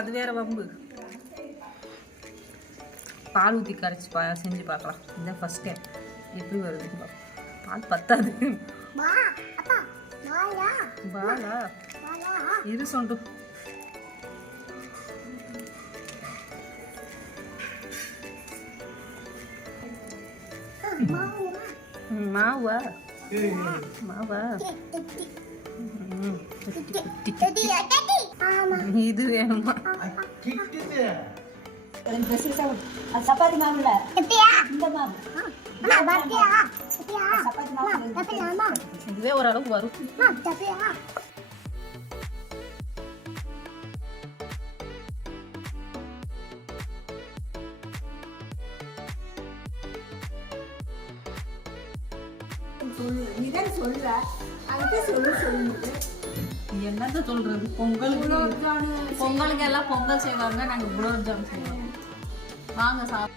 அது வேற வம்பு. பால் ஊற்றி கரைச்சி செஞ்சு பார்க்கலாம். இதுதான் ஃபஸ்ட் டைம். எப்படி வருது பால் பத்தாது. பாலா இது சொண்டு மாவா மாவா இது வேணுமா? சப்பாத்தி மாவுல இந்த மாவு இதுவே ஓரளவுக்கு வரும். என்னத்த சொல்றது? பொங்கலுக்கு எல்லாம் பொங்கல் செய்வாங்க, நாங்க குலோப் ஜாம் செய்வோம். வாங்க சாப்பிட.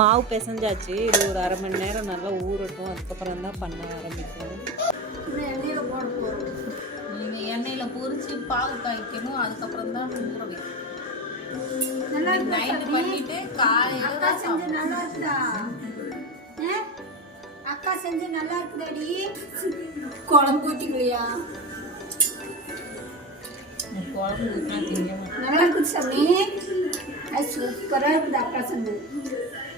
மாவு பிசைஞ்சாச்சு. இது ஒரு அரை மணி நேரம் நல்லா ஊறட்டும். அதுக்கப்புறம் தான் பண்ண ஆரம்பிக்கணும். நீங்கள் எண்ணெயில் பொரிச்சு பாகு காய்க்கணும். அதுக்கப்புறம் தான் ஊற வைக்கணும். நைட்டு பண்ணிட்டு காலையில் தான் செஞ்சு நல்லா இருக்குதா? அக்கா செஞ்சு நல்லா இருக்குதாடி? குழம்பு ஊற்றிக்கலையா? குழம்பு ஊற்றினா தெரியும். நல்லா இருக்குது சாமி. அது சூப்பராக இருக்குது அக்கா செஞ்சு.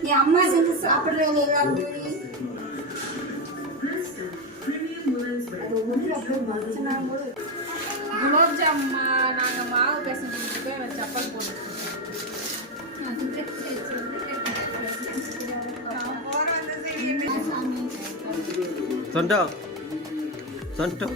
நீ அம்மா செஞ்சு சாப்பிட்றீங்க எல்லாம் ஊறி அது ஊறி அப்படியே மனுஷனா கூட. குலோப் ஜாம் நாங்கள் மாவு பிசைஞ்சுட்டு சப்பல் போட்டு சொண்டோ சொண்டோ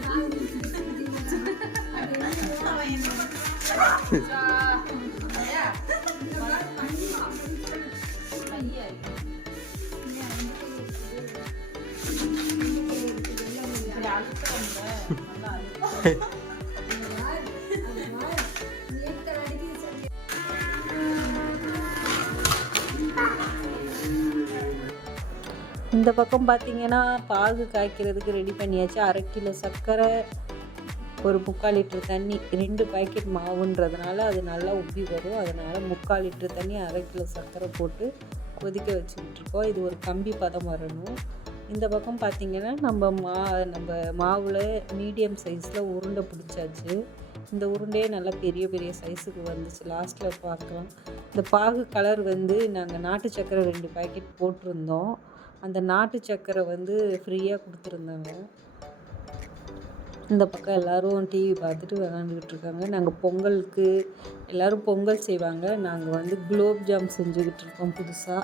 இந்த பக்கம் பார்த்தீங்கன்னா பாகு காய்க்கிறதுக்கு ரெடி பண்ணியாச்சு. 1/2 கிலோ சர்க்கரை, ஒரு 3/4 லிட்டர் தண்ணி, 2 பாக்கெட் மாவுன்றதுனால அது நல்லா உப்பி வரும். அதனால் 3/4 லிட்டர் தண்ணி, 1/2 கிலோ சர்க்கரை போட்டு கொதிக்க வச்சுக்கிட்டு இருக்கோம். இது ஒரு கம்பி பதம் வரணும். இந்த பக்கம் பார்த்திங்கன்னா நம்ம மாவில் மீடியம் சைஸில் உருண்டை பிடிச்சாச்சு. இந்த உருண்டையே நல்லா பெரிய பெரிய சைஸுக்கு வந்துச்சு. லாஸ்ட்டில் பார்க்கலாம். இந்த பாகு கலர் வந்து நாங்கள் நாட்டு சர்க்கரை 2 பாக்கெட் போட்டிருந்தோம். அந்த நாட்டு சர்க்கரை வந்து ஃப்ரீயாக கொடுத்துருந்தாங்க. இந்த பக்கம் எல்லோரும் டிவி பார்த்துட்டு விளாண்டுக்கிட்டு இருக்காங்க. நாங்கள் பொங்கலுக்கு எல்லோரும் பொங்கல் செய்வாங்க. நாங்கள் வந்து குலோப் ஜாம் செஞ்சுக்கிட்டு இருக்கோம். புதுசாக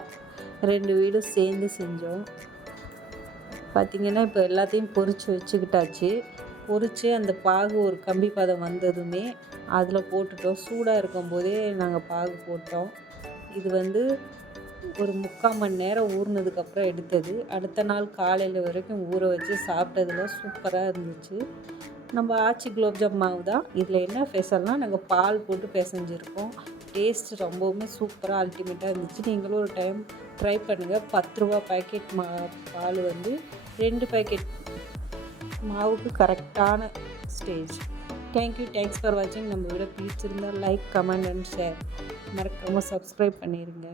2 வீடும் சேர்ந்து செஞ்சோம். பார்த்திங்கன்னா இப்போ எல்லாத்தையும் பொரித்து வச்சுக்கிட்டாச்சு. பொரித்து அந்த பாகு ஒரு கம்பி பதம் வந்ததுமே அதில் போட்டுட்டோம். சூடாக இருக்கும்போதே நாங்கள் பாகு போட்டோம். இது வந்து ஒரு 3/4 மணி நேரம் ஊறினதுக்கப்புறம் எடுத்தது. அடுத்த நாள் காலையில் வரைக்கும் ஊற வச்சு சாப்பிட்டதுல சூப்பராக இருந்துச்சு. நம்ம ஆச்சி குலோப்ஜாம் மாவு தான். இதில் என்ன ஸ்பெஷல்னால் நாங்கள் பால் போட்டு பிசைஞ்சிருக்கோம். டேஸ்ட் ரொம்பவுமே சூப்பராக அல்டிமேட்டாக இருந்துச்சு. நீங்களும் ஒரு டைம் ட்ரை பண்ணுங்கள். 10 ரூபா பாக்கெட் பால் வந்து 2 பாக்கெட் மாவுக்கு கரெக்டான ஸ்டேஜ். தேங்க்ஸ் ஃபார் வாட்சிங். நம்ம வீடியோ பிடிச்சிருந்தால் லைக், கமெண்ட் அண்ட் ஷேர். மறக்காமல் சப்ஸ்கிரைப் பண்ணிடுங்க.